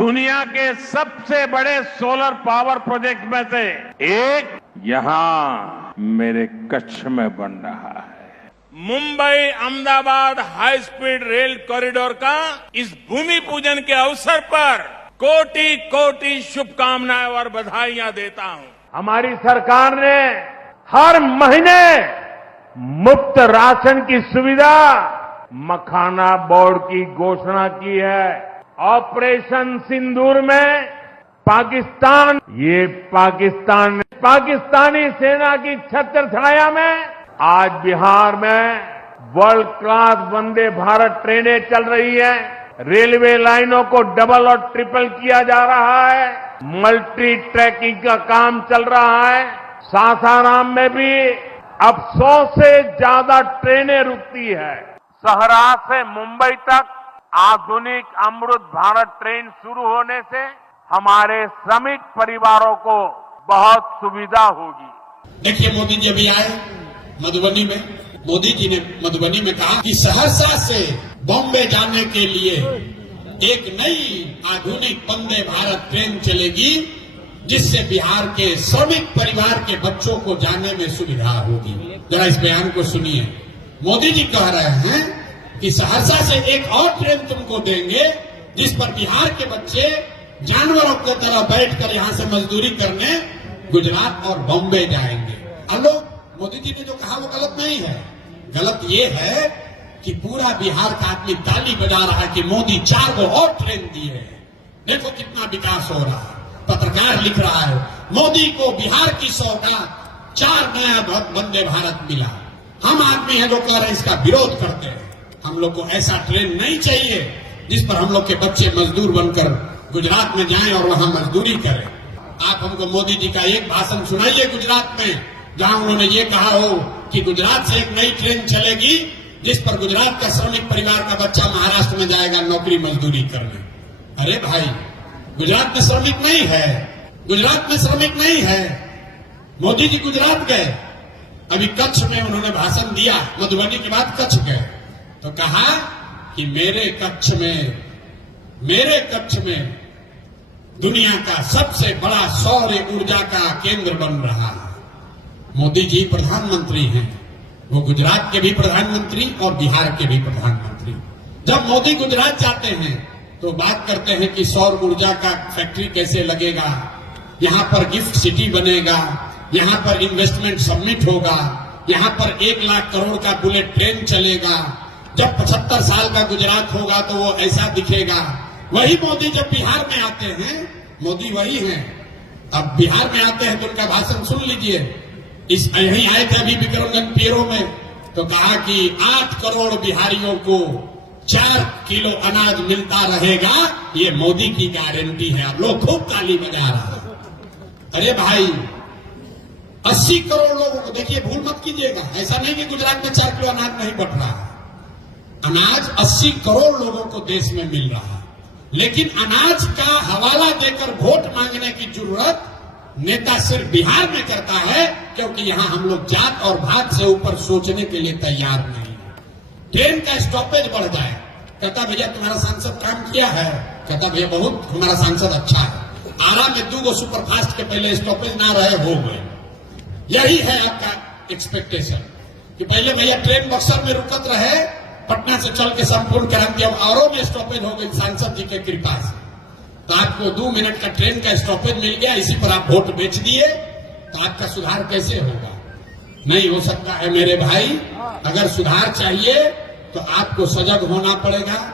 दुनिया के सबसे बड़े सोलर पावर प्रोजेक्ट में से एक यहां मेरे कच्छ में बन रहा है। Mumbai Ahmedabad high speed rail corridor का इस भूमि पूजन के अवसर पर कोटि कोटि शुभकामनाएं और बधाइयां देता हूं। हमारी सरकार ने हर महीने मुफ्त राशन की सुविधा मखाना बोर्ड की घोषणा की है। ऑपरेशन सिंदूर में पाकिस्तानी सेना की छत्रछाया में आज बिहार में वर्ल्ड क्लास वंदे भारत ट्रेनें चल रही है। रेलवे लाइनों को डबल और ट्रिपल किया जा रहा है। मल्टी ट्रैकिंग का काम चल रहा है। सासाराम में भी अब 100 से ज्यादा ट्रेनें रुकती है। सहरा से मुंबई तक आधुनिक अमृत भारत ट्रेन शुरू होने से हमारे श्रमिक परिवारों को बहुत सुविधा होगी। देखिए, मोदी जी अभी आए मधुबनी में। मोदी जी ने मधुबनी में कहा कि सहरसा से बॉम्बे जाने के लिए एक नई आधुनिक वंदे भारत ट्रेन चलेगी, जिससे बिहार के श्रमिक परिवार के बच्चों को जाने में सुविधा होगी। जरा इस बयान को सुनिए। मोदी जी कह रहे हैं कि सहरसा से एक और ट्रेन तुमको देंगे, जिस पर बिहार के बच्चे जानवरों की तरह बैठकर यहाँ से मजदूरी करने गुजरात और बॉम्बे जाएंगे। हेलो, मोदी जी ने जो कहा वो गलत नहीं है। गलत ये है कि पूरा बिहार का आदमी ताली बजा रहा है कि मोदी 4 को और ट्रेन दिए हैं। देखो कितना विकास हो रहा है। पत्रकार लिख रहा है, मोदी को बिहार की सौगात 4 नया वंदे भारत मिला। हम आदमी हैं जो कह रहे हैं इसका विरोध करते हैं। हम लोग को ऐसा ट्रेन नहीं चाहिए जिस पर हम लोग के बच्चे मजदूर बनकर गुजरात में जाएं और वहां मजदूरी करें। आप हमको मोदी जी का एक भाषण सुनाइए गुजरात में, जहां उन्होंने ये कहा हो कि गुजरात से एक नई ट्रेन चलेगी, जिस पर गुजरात का श्रमिक परिवार का बच्चा महाराष्ट्र में जाएगा नौकरी मजदूरी करने। अरे भाई, गुजरात में श्रमिक नहीं है, गुजरात में श्रमिक नहीं है। मोदी जी गुजरात गए, अभी कच्छ में उन्होंने भाषण दिया, मधुबनी के बाद कच्छ गए तो कहा कि मेरे कच्छ में दुनिया का सबसे बड़ा सौर ऊर्जा का केंद्र बन रहा है। मोदी जी प्रधानमंत्री हैं, वो गुजरात के भी प्रधानमंत्री और बिहार के भी प्रधानमंत्री। जब मोदी गुजरात जाते हैं तो बात करते हैं कि सौर ऊर्जा का फैक्ट्री कैसे लगेगा, यहाँ पर गिफ्ट सिटी बनेगा, यहाँ पर इन्वेस्टमेंट समिट होगा, यहाँ पर 1 लाख करोड़ का बुलेट ट्रेन चलेगा। जब 75 साल का गुजरात होगा तो वो ऐसा दिखेगा। वही मोदी जब बिहार में आते हैं, मोदी वही हैं। अब बिहार में आते हैं तो उनका भाषण सुन लीजिए। यहीं आए थे अभी विक्रमगंज पीरो में, तो कहा कि 8 करोड़ बिहारियों को 4 किलो अनाज मिलता रहेगा, ये मोदी की गारंटी है। अब लोग खूब ताली बजा रहा है। अरे भाई, 80 करोड़ लोगों को, देखिए भूल मत कीजिएगा, ऐसा नहीं कि गुजरात में 4 किलो अनाज नहीं बट रहा है। अनाज 80 करोड़ लोगों को देश में मिल रहा है। लेकिन अनाज का हवाला देकर वोट मांगने की जरूरत नेता सिर्फ बिहार में करता है, क्योंकि यहां हम लोग जात और भात से ऊपर सोचने के लिए तैयार नहीं है। ट्रेन का स्टॉपेज बढ़ जाए, कहता भैया तुम्हारा सांसद काम किया है, कहता भैया बहुत हमारा सांसद अच्छा है। आरा में 2 सुपरफास्ट के पहले स्टॉपेज ना रहे, हो गए। यही है आपका एक्सपेक्टेशन कि पहले भैया ट्रेन बक्सर में रुकत रहे, पटना से चल के संपूर्ण क्रांति, अब औरों में स्टॉपेज हो गई सांसद जी के कृपा से। तो आपको 2 मिनट का ट्रेन का स्टॉपेज मिल गया, इसी पर आप वोट बेच दिए, तो आपका सुधार कैसे होगा? नहीं हो सकता है मेरे भाई। अगर सुधार चाहिए तो आपको सजग होना पड़ेगा।